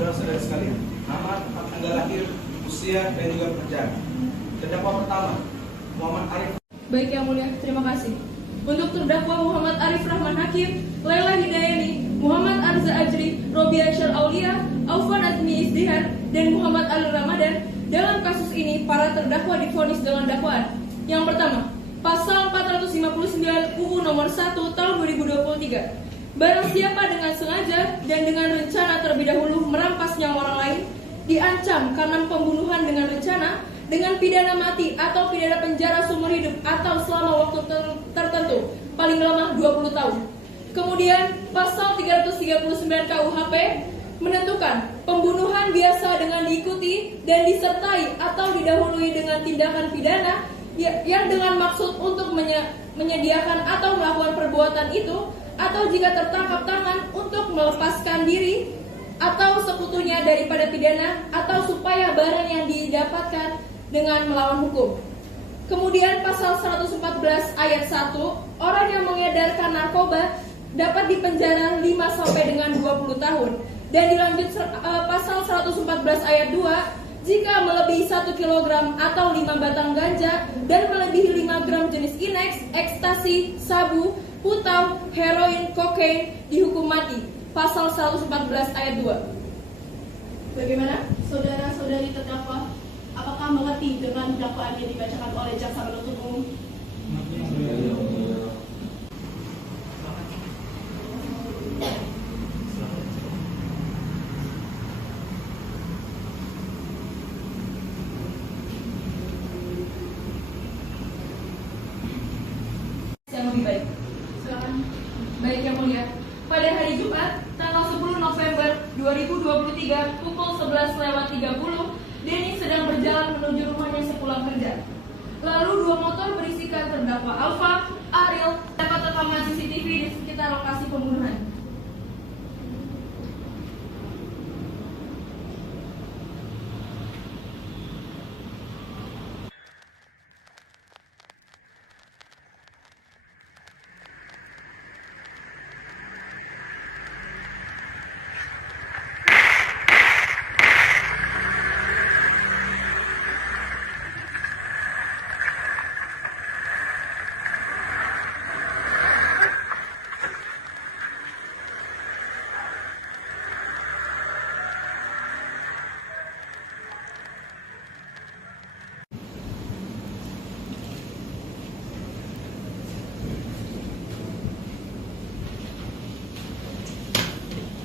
saudara-saudara sekalian, nama, tempat tanggal lahir, usia, dan juga pekerjaan. Terdakwa pertama, Muhammad Arif. Baik Yang Mulia, terima kasih. Untuk terdakwa Muhammad Arif Rahman Hakim, Laila Hidayani, Muhammad Arza Ajri, Robiah Syar Aulia, Aufan Admi Izdihar, dan Muhammad Ali Ramadan, dalam kasus ini para terdakwa divonis dengan dakwaan. Yang pertama, Pasal 459 UU Nomor 1 Tahun 2023. Barang siapa dengan sengaja dan dengan rencana terlebih dahulu merampas nyawa orang lain, diancam karena pembunuhan dengan rencana dengan pidana mati atau pidana penjara seumur hidup atau selama waktu tertentu, paling lama 20 tahun. Kemudian Pasal 339 KUHP menentukan pembunuhan biasa dengan diikuti dan disertai atau didahului dengan tindakan pidana yang dengan maksud untuk menyediakan atau melakukan perbuatan itu, atau jika tertangkap tangan untuk melepaskan diri atau sekutunya daripada pidana, atau supaya barang yang didapatkan dengan melawan hukum. Kemudian Pasal 114 ayat 1, orang yang mengedarkan narkoba dapat dipenjara 5 sampai dengan 20 tahun. Dan dilanjut Pasal 114 ayat 2, jika melebihi 1 kg atau 5 batang ganja dan melebihi 5 gram jenis ineks, ekstasi, sabu, putau, heroin, kokain, dihukum mati. Pasal 114 ayat 2. Bagaimana saudara-saudari terdakwa? Apakah mengerti dengan dakwaan yang dibacakan oleh jaksa penuntut umum? Yang lebih baik. Silakan. Baik Yang Mulia, pada hari Jumat, tanggal 10 November 2023, pukul 11.30, Denny sedang berjalan menuju rumahnya sepulang kerja. Lalu 2 motor berisikan terdakwa Alfa, Ariel, dapat rekaman CCTV di sekitar lokasi pembunuhan.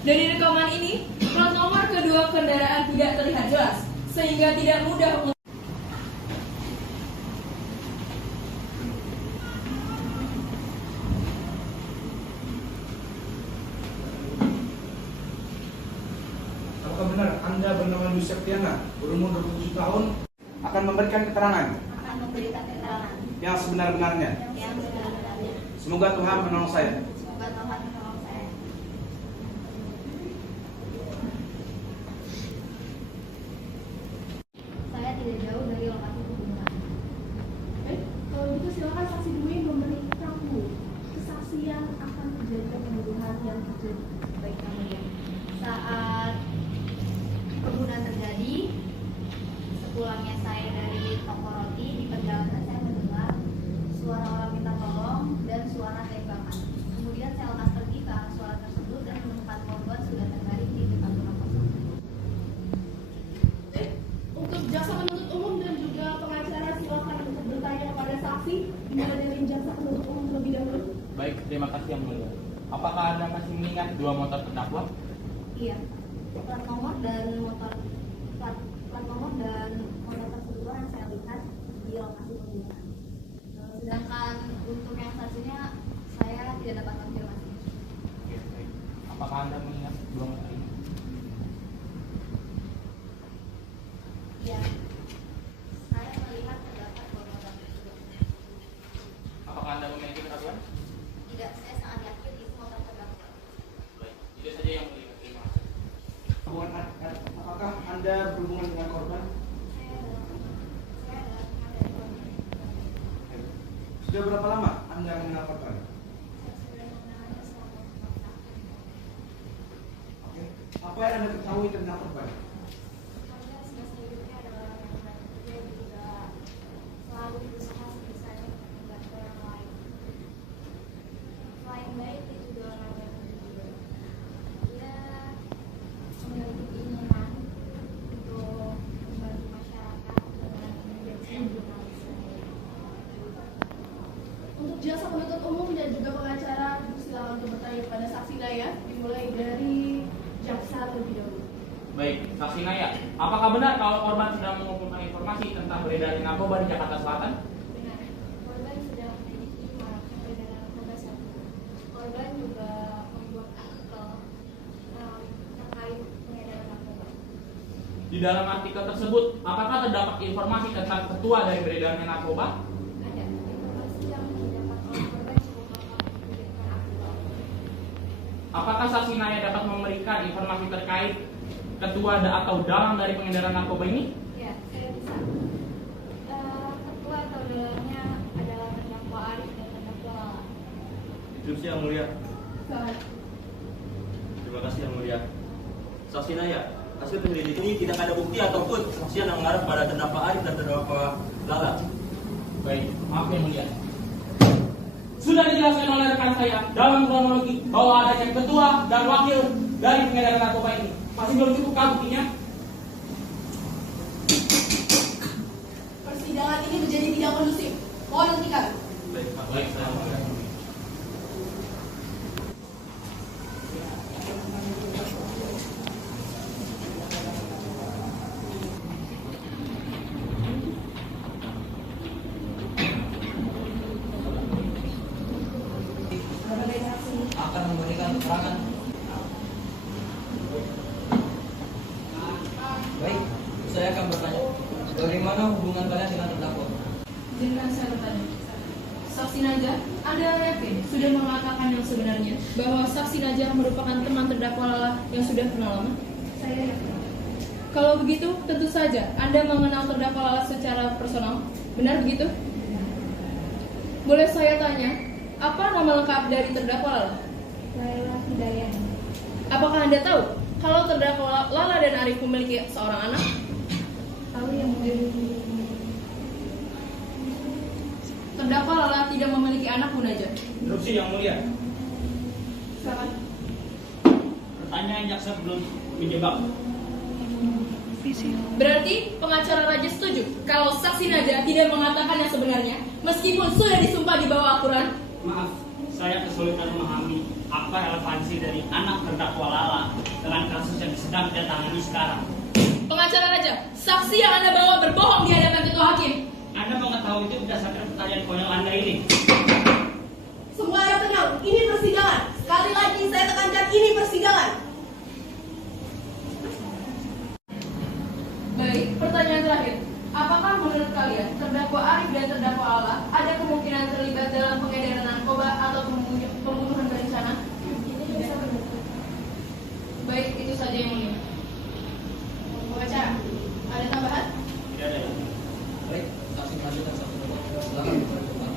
Dari rekaman ini, plat nomor kedua kendaraan tidak terlihat jelas, sehingga tidak mudah untuk Apakah benar Anda bernama Dwi Septiana, berumur 27 tahun, akan memberikan keterangan yang sebenar-benarnya? Semoga Tuhan menolong saya. Saya tidak jauh dari lokasi pembunuhan. Kalau gitu silakan saksi Dwi memberi pramu kesaksian akan kejadian pembunuhan yang terjadi. Baik, Yang Mulia. Saat pembunuhan terjadi, sepulangnya saya dari toko roti, di perjalanan saya mendengar suara orang minta tolong dan suara tembakan. Kemudian saya lekas pergi ke arah suara tersebut dan menemukan korban sudah terbaring di depan rumah kosong. Untuk jaksa penuntut umum dan juga pengacara silakan untuk bertanya kepada saksi, dimulai dari jaksa penuntut umum terlebih dahulu. Baik, terima kasih Yang Mulia. Apakah Anda masih mengingat 2 motor terdakwa? Iya, plat nomor dan motor tersebut yang saya lihat di lokasi pembunuhan. Sedangkan untuk yang satunya saya tidak dapat konfirmasi. Oke, baik. Apakah Anda mengingat 2 motor ini? Iya, saya melihat terdapat 2 motor tersebut. Apakah Anda memiliki keraguan? Tidak, saya sangat yakin itu motor terdakwa. Baik, itu saja Yang Mulia. Terima kasih. Apakah Anda berhubungan dengan korban? Saya adalah teman dari korban. Sudah berapa lama Anda mengenal korban? Saya sudah mengenalnya selama 4 tahun. Oke. Apa yang Anda ketahui tentang korban? Karena sudah selanjutnya adalah orang yang bekerja dan juga selalu berusaha sebisanya untuk membantu orang lain. Selain baik, dia juga orang yang jujur. Dia memiliki keinginan untuk membantu masyarakat dengan menjadi jurnalis. Untuk jasa penuntut umum dan juga pengacara, silakan untuk bertanya kepada saksi Naya, dimulai dari jaksa terlebih dahulu. Baik, saksi Naya, apakah benar kalau korban sudah mengumpulkan informasi tentang beredarnya narkoba di Jakarta Selatan? Benar, korban sudah memiliki maraknya peredaran narkoba saat itu. Korban juga membuat artikel terkait peredaran narkoba. Di dalam artikel tersebut, apakah terdapat informasi tentang ketua dari beredarnya narkoba? Ada informasi yang didapat oleh korban cukup lengkap untuk dijadikan artikel. Apakah saksi Naya dapat memberikan informasi terkait ketua atau dalang dari pengedaran narkoba ini? Ya, saya bisa. Ketua atau dalangnya adalah terdakwa Arif dan terdakwa Lala. Instruksi yang mulia. Silakan. Terima kasih yang mulia. Saksi Naya, hasil penyelidikan ini tidak ada bukti ataupun kesaksian yang mengarah pada terdakwa Arif dan terdakwa Lala. Baik, maaf yang mulia. Sudah dijelaskan oleh rekan saya dalam kronologi bahwa adanya ketua dan wakil dari pengedaran narkoba ini. Masih belum cukup kah buktinya? Persidangan ini menjadi tidak kondusif. Mohon hentikan. Baik, Pak. Baik, saya mulia. Akan memberikan keterangan. Baik, saya akan bertanya. Bagaimana hubungan kalian dengan terdakwa? Izinkan saya bertanya. Saksi Najah, Anda yakin sudah mengatakan yang sebenarnya bahwa Saksi Najah merupakan teman terdakwa Lala yang sudah kenal lama? Saya yakin. Kalau begitu, tentu saja Anda mengenal terdakwa Lala secara personal. Benar begitu? Boleh saya tanya, apa nama lengkap dari terdakwa Lala? Laila Hidayah. Apakah Anda tahu kalau terdakwa Lala dan Arif memiliki seorang anak? Tahu yang memiliki Terdakwa Lala tidak memiliki anak, Bu Najah. Instruksi yang mulia. Silakan. Pertanyaan jaksa belum menjebak. Berarti pengacara Raja setuju kalau Saksi Najah tidak mengatakan yang sebenarnya meskipun sudah disumpah di bawah Al-Quran? Maaf, saya kesulitan memahami apa relevansi dari anak terdakwa Lala dengan kasus yang sedang kita tangani sekarang. Pengacara Raja, saksi yang Anda bawa berbohong di hadapan ketua hakim. Anda mengetahui itu berdasarkan pertanyaan konyol Anda ini. Semua ada tenang. Ini persidangan. Sekali lagi saya tekankan ini persidangan. Baik, pertanyaan terakhir. Apakah menurut kalian terdakwa Arif dan terdakwa Lala ada kemungkinan terlibat dalam pengedaran narkoba atau pembunuhan berencana? Baik, itu saja yang mulia. Pengacara, ada tambahan? Tidak ada. Baik, saksi selanjutnya saksi terdakwa. Silakan berkomentar.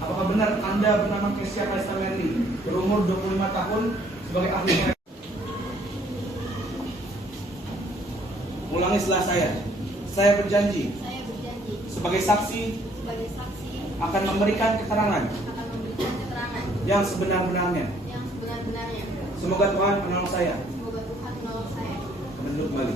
Apakah benar Anda bernama Kesya Kaistamenti, berumur 25 tahun, sebagai ahli? Ulangi setelah saya. Saya berjanji Saya berjanji sebagai saksi sebagai saksi akan memberikan keterangan akan memberikan keterangan yang sebenar-benarnya. yang sebenar-benarnya. Semoga Tuhan menolong saya. Semoga Tuhan menolong saya. Menurut kembali.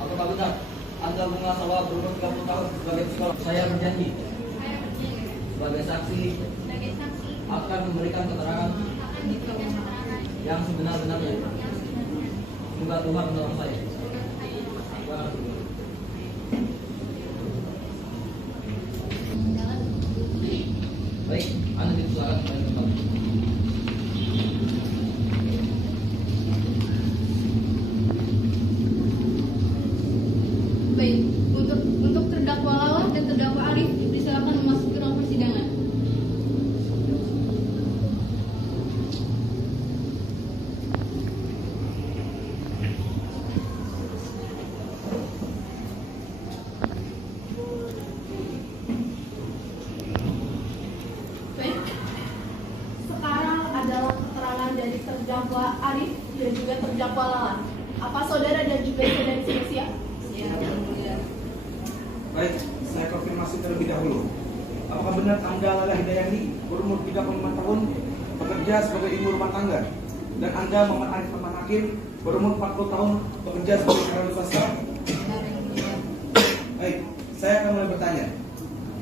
Apakah benar Anda Bunga Sawa berumur 30 tahun sebagai psikolog? Saya berjanji Saya berjanji sebagai saksi sebagai saksi akan memberikan keterangan akan diberikan keterangan yang sebenar-benarnya. yang sebenarnya. Semoga Tuhan menolong saya. Semoga Tuhan menolong saya. Terima kasih. Baik, Anda disilakan kembali ke tempat. terdakwa Arif dan juga terdakwa Lala. Apa saudara dan juga saudari sudah siap? Baik, saya konfirmasi terlebih dahulu. Apakah benar Anda Lala Hidayani berumur 35 tahun, bekerja sebagai ibu rumah tangga? Dan Anda Muhammad Arif Rahman Hakim berumur 40 tahun, bekerja sebagai karyawan swasta? Baik, saya akan mulai bertanya.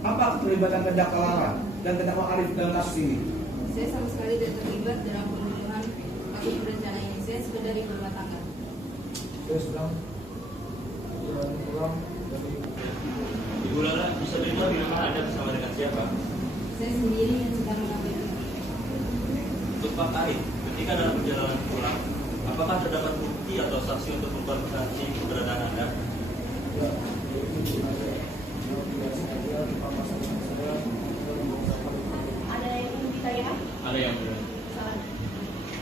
Apa keterlibatan terdakwa Lala dan terdakwa Arif dalam kasus ini? Saya sama sekali tidak terlibat dalam pembunuhan kasus berencana ini. Saya sekedar ibu rumah tangga. Saya sedang pulang dari Ibu Lala bisa beritahu di mana Anda bersama dengan siapa? Saya sendiri yang sedang mengambil. Untuk Pak Arif, ketika dalam perjalanan pulang, apakah terdapat bukti atau saksi untuk mengkonfirmasi keberadaan Anda? ya, jadi ada yang tidak sengaja papasan saya Ada yang ingin ditanyakan? Ada yang mulia. Salah.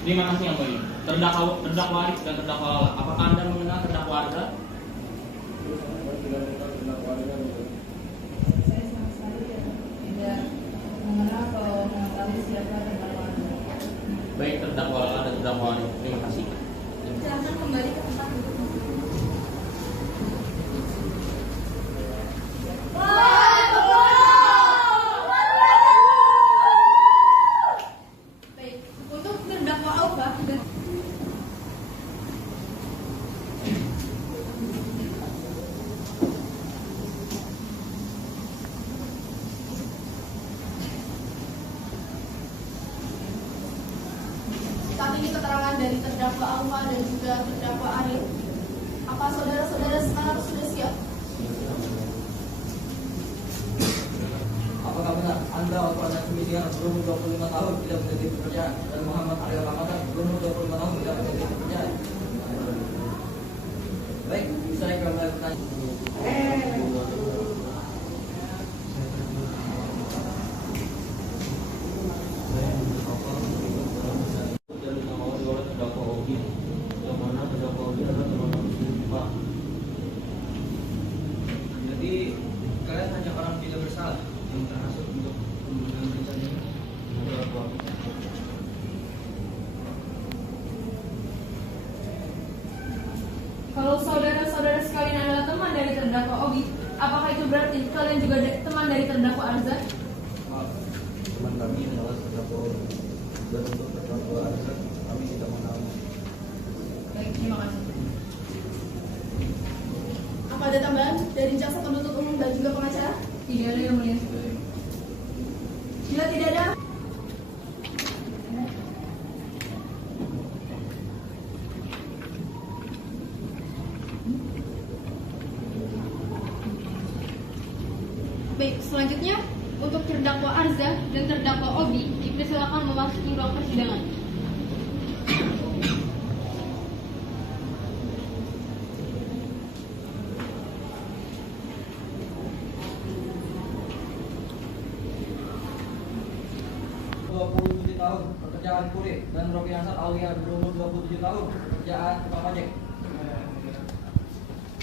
Terima kasih yang mulia. Terdakwa Arif dan terdakwa Lala. Apakah Anda mengenal terdakwa Arda? tidak mengenal terdakwa dengan Saya sama sekali tidak mengenal atau mengetahui siapa terdakwa. Baik terdakwa Lala dan terdakwa Arif. Terima kasih. Silakan kembali ke tempat duduk. Baik, untuk terdakwa Aufa dan Saat ini keterangan dari terdakwa Alfa dan juga terdakwa Arif. Apa saudara-saudara sekarang sudah siap? Apakah benar Anda Alfa Komedian berumur 25 tahun tidak menjadi pekerjaan dan Muhammad Arif Ramadan berumur 25 tahun tidak menjadi pekerjaan? Baik, saya akan mulai bertanya. Dari nama oleh terdakwa Ogi, yang mana terdakwa Ogi adalah teman-teman Pak. Jadi kalian hanya orang tidak bersalah yang terhasut untuk pembunuhan berencana ini. kalau saudara-saudara sekalian adalah teman dari terdakwa Ogi, apakah itu berarti kalian juga teman dari terdakwa Arza? Maaf, teman kami adalah terdakwa dan untuk terdakwa Arza kami tidak mengenal. Baik, terima kasih. Apa ada tambahan dari jaksa penuntut umum dan juga pengacara? Tidak ada yang mulia. Bila tidak ada, Baik, selanjutnya untuk terdakwa Arza dan terdakwa Obi dipersilakan memasuki ruang persidangan. Tahun pekerjaan kurir dan Robiansar Aulia berumur 27 tahun pekerjaan tukang ojek.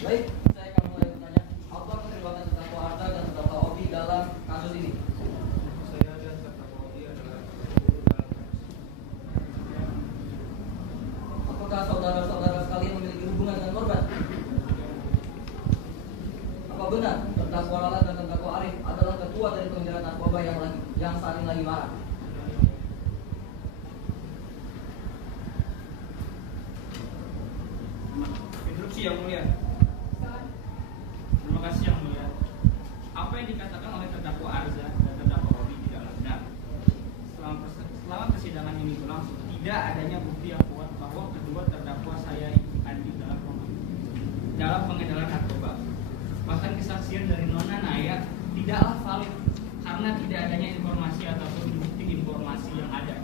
Baik, saya akan mulai bertanya. Apa keterlibatan terdakwa Arta dan terdakwa Obi dalam kasus ini? Saya dan terdakwa Obi adalah guru dalam kasus. Apakah saudara-saudara sekalian memiliki hubungan dengan korban? Apa benar terdakwa Lala dan terdakwa Arif adalah ketua dari pengejaran narkoba yang saat ini lagi marah? Interupsi yang mulia. Terima kasih yang mulia. Apa yang dikatakan oleh terdakwa Arza dan terdakwa Obi tidaklah benar. Selama persidangan ini berlangsung, tidak adanya bukti yang kuat bahwa kedua terdakwa saya ikut andil dalam pengedaran narkoba. Bahkan kesaksian dari Nona Naya tidaklah valid karena tidak adanya informasi ataupun bukti informasi yang ada.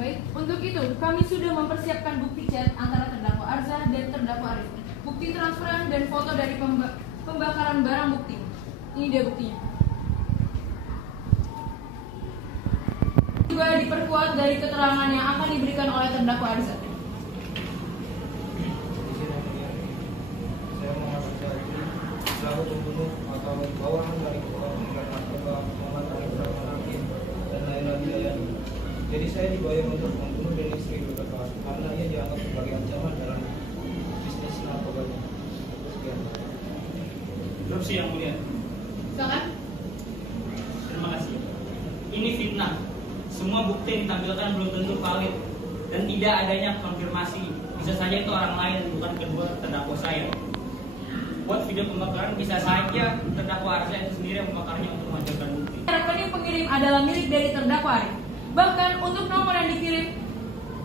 Baik, untuk itu kami sudah mempersiapkan bukti chat antara terdakwa Arza dan terdakwa Arif, bukti transferan dan foto dari pembakaran barang bukti. Ini dia buktinya. Juga diperkuat dari keterangan yang akan diberikan oleh terdakwa Arza. Saya Muhammad Arif selaku pembunuh atau bawahan dari pengedaran narkoba Muhammad Arif Rahman Hakim dan Laila Hidayani. Jadi saya saya dibayar untuk membunuh dan istri Dr. karena ia dianggap sebagai ancaman dalam bisnis narkobanya. Sekian. Interupsi yang mulia. Silakan. Terima kasih. Ini fitnah. Semua bukti yang ditampilkan belum tentu valid dan tidak adanya konfirmasi. Bisa saja itu orang lain, bukan kedua terdakwa saya. Buat video pembakaran bisa saja terdakwa Arza itu sendiri yang membakarnya untuk menghancurkan bukti. Rekening pengirim adalah milik dari terdakwa Arif. Bahkan untuk nomor yang dikirim,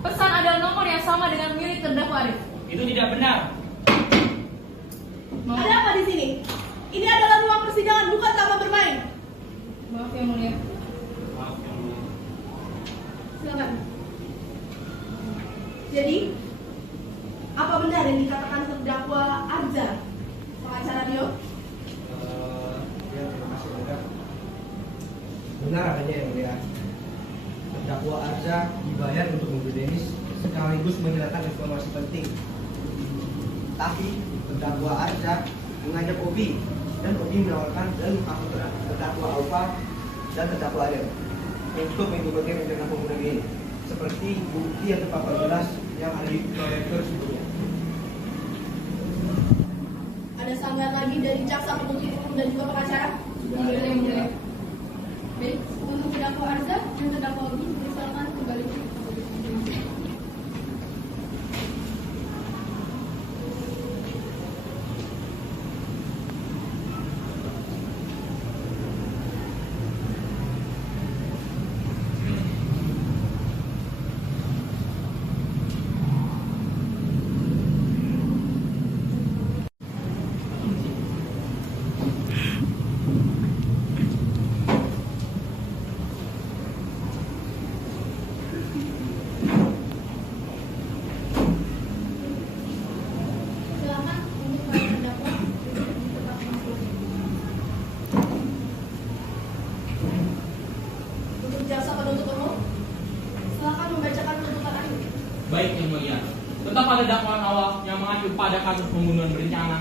pesan adalah nomor yang sama dengan milik terdakwa Arif. Itu tidak benar. Ada apa di sini? Ini adalah ruang persidangan, bukan taman bermain. Maaf yang mulia. Maaf yang mulia. Silakan. Jadi, apa benar yang dikatakan terdakwa Arza? Pengacara Rio? Ya, terima kasih banyak. Benar adanya yang mulia. Terdakwa Arza dibayar untuk membunuh Denis sekaligus menghilangkan informasi penting. Tapi terdakwa Arza mengajak Obi dan Obi menawarkan dan aku terdakwa Alfa dan terdakwa Adel untuk mengikuti rencana pembunuhan ini, seperti bukti yang terpapar jelas yang ada di proyektor sebelumnya. Ada sanggahan lagi dari jaksa penuntut umum dan juga pengacara? Tidak ada yang mulia. Baik, untuk terdakwa Arza dan terdakwa Obi, silakan kembali. Silakan untuk para terdakwa tetap masuk. Untuk jaksa penuntut umum, silakan membacakan tuntutan akhir. Baik yang mulia, tetap pada dakwaan awal yang mengacu pada kasus pembunuhan berencana.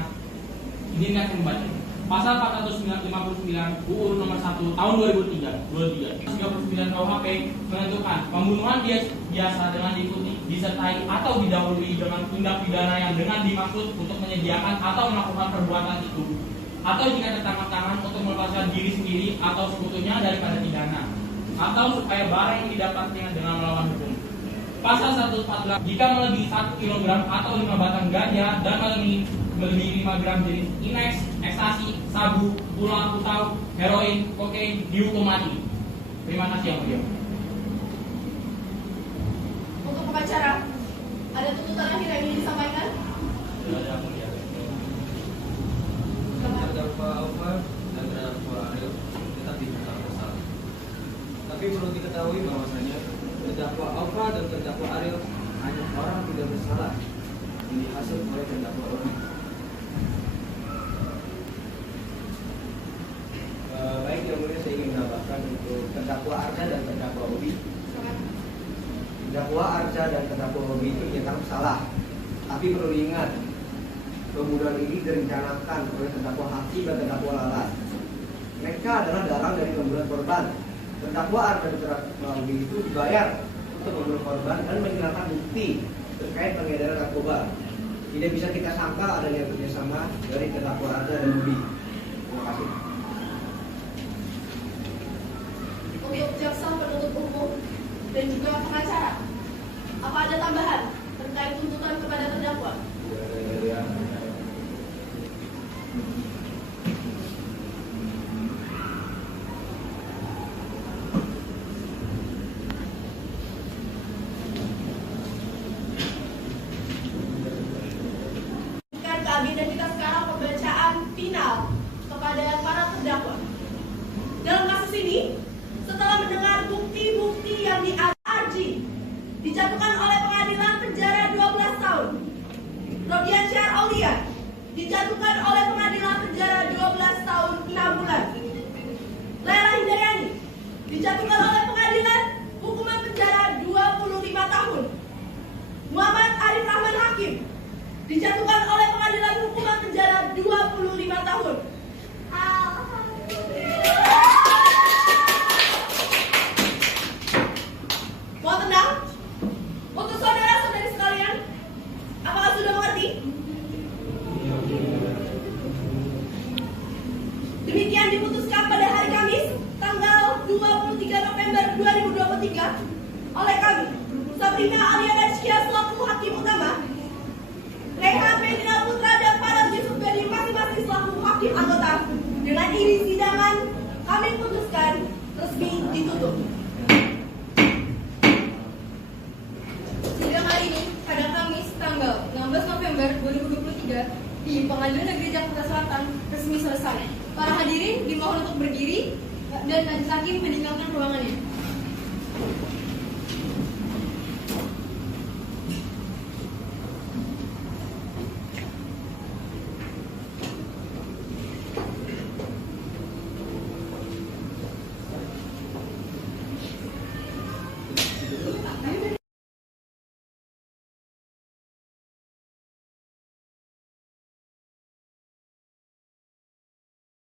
Izinkan saya membaca. Pasal 459 UU nomor 1 tahun 2003 39 KUHP menentukan pembunuhan biasa dengan diikuti, disertai atau didahului dengan tindak pidana yang dengan dimaksud untuk menyediakan atau melakukan perbuatan itu, atau jika tertangkap-tangan untuk melepaskan diri sendiri atau sekutunya daripada pidana, atau supaya barang yang didapat dengan melawan hukum. Pasal 114 jika melebihi 1 kg atau 5 batang ganja dan melebihi 5 gram jenis ineks, ekstasi, sabu, tulang putau, heroin, kokain dihukum mati. Terima kasih yang mulia. Untuk pengacara, ada tuntutan akhir yang ingin disampaikan? Tidak ada yang mulia. Terdakwa Alfa dan terdakwa Ariel tetap dinyatakan bersalah. Tapi perlu diketahui bahwasanya terdakwa Alfa dan terdakwa Ariel hanya orang tidak bersalah yang dihasil oleh terdakwa Obi. Baik yang mulia, saya ingin menambahkan untuk terdakwa Arza dan terdakwa Obi. Terdakwa Arza dan terdakwa Obi itu dinyatakan bersalah. Tapi perlu diingat, pembunuhan ini direncanakan oleh terdakwa Hakim dan terdakwa Lalat. Mereka adalah dalang dari pembunuhan korban. Terdakwa Arza dan terdakwa Obi itu dibayar untuk membunuh korban dan menghilangkan bukti terkait pengedaran narkoba. Tidak bisa kita sangka adanya kerjasama dari terdakwa Arza dan Obi. Terima kasih. Untuk jaksa penuntut umum dan juga pengacara, apa ada tambahan terkait tuntutan kepada terdakwa? Ke agenda kita sekarang pembacaan final kepada para terdakwa. Dalam kasus ini, setelah mendengar bukti-bukti yang diarji, dijatuhkan oleh pengadilan penjara 12 tahun. selanjutnya oleh kami, Sabrina Alia Najkia selaku Hakim Utama, Rehan Ferdinand Putra dan Farel Yusuf Bedi masing-masing selaku Hakim Anggota. Dengan ini sidangan kami putuskan resmi ditutup. Sidang hari ini pada Kamis tanggal 16 November 2023 di Pengadilan Negeri Jakarta Selatan resmi selesai. Para hadirin dimohon untuk berdiri dan majelis hakim meninggalkan ruangannya.